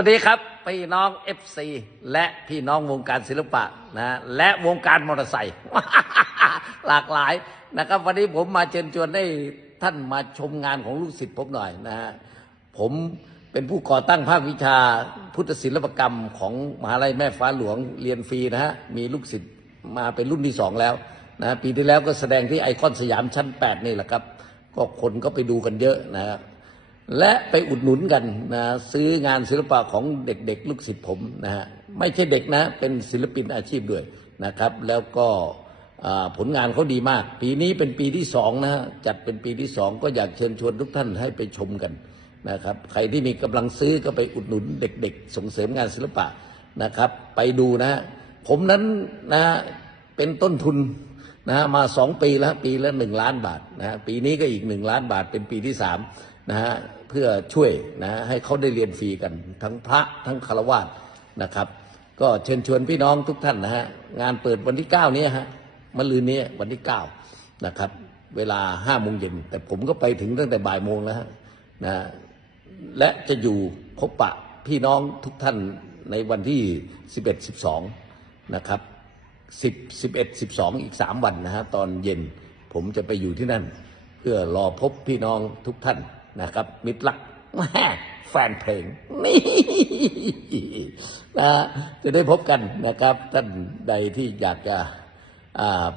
สวัสดีครับพี่น้อง FC และพี่น้องวงการศิลปะนะและวงการมอเตอร์ไซค์หลากหลายนะครับ วันนี้ผมมาเชิญชวนให้ท่านมาชมงานของลูกศิษย์ผมหน่อยนะฮะผมเป็นผู้ก่อตั้งภาควิชาพุทธศิลปกรรมของมหาลัยแม่ฟ้าหลวงเรียนฟรีนะฮะมีลูกศิษย์มาเป็นรุ่นที่สองแล้วนะปีที่แล้วก็แสดงที่ไอคอนสยามชั้น 8 นี่แหละครับ ก็คนก็ไปดูกันเยอะนะครับ และไปอุดหนุนกันนะซื้องานศิลปะของเด็กๆ ลูกศิษย์ผมนะฮะไม่ใช่เด็กนะ เป็นศิลปินอาชีพด้วยนะครับ แล้วก็ผลงานเขาดีมาก ปีนี้เป็นปีที่สองนะจัดเป็นปีที่สองก็อยากเชิญชวนทุกท่านให้ไปชมกันนะครับ ใครที่มีกำลังซื้อก็ไปอุดหนุนเด็ก ๆ ส่งเสริมงานศิลปะนะครับ ไปดูนะ ผมนั้นนะเป็นต้นทุน นะฮะมาสองปีแล้วปีละหนึ่งล้านบาทนะฮะปีนี้ก็อีกหนึ่งล้านบาทเป็นปีที่สามนะฮะเพื่อช่วยนะให้เขาได้เรียนฟรีกัน ทั้งพระทั้งคารวาสนะครับ ก็เชิญชวนพี่น้องทุกท่านนะฮะงานเปิดวันที่เก้านี้ฮะมะรืนนี้วันที่เก้านะครับ เวลาห้าโมงเย็นแต่ผมก็ไปถึงตั้งแต่บ่ายโมงแล้วฮะนะฮะและจะอยู่พบปะพี่น้องทุกท่านในวันที่ 11 12 นะครับ 10 11 12อีก3วันนะฮะตอนเย็นผมจะไปอยู่ที่นั่น เพื่อรอพบพี่น้องทุกท่านนะครับ มิตรรักแฟนเพลงนี่นะจะได้พบกันนะครับ ท่านใดที่อยากจะ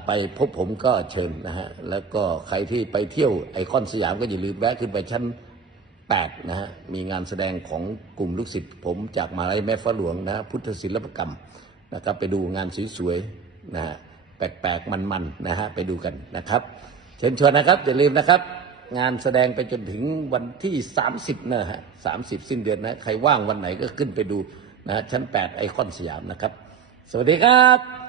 ไปพบผมก็เชิญนะฮะ แล้วก็ใครที่ไปเที่ยวไอคอนสยามก็อย่าลืมแวะขึ้นไปชั้น 8 นะฮะ มีงานแสดงของกลุ่มลูกศิษย์ผมจากมาลัยแม่ฟ้าหลวงนะ พุทธศิลปกรรม นะครับไปดูงานสวยๆนะฮะแปลกๆมันๆนะฮะไปดูกันนะครับ เชิญชวนนะครับอย่าลืมนะครับ งานแสดงไปจนถึงวันที่ 30นะฮะ30สิ้นเดือนนะใครว่างวันไหนก็ขึ้นไปดูนะฮะชั้น 8 ไอคอนสยามนะครับ สวัสดีครับ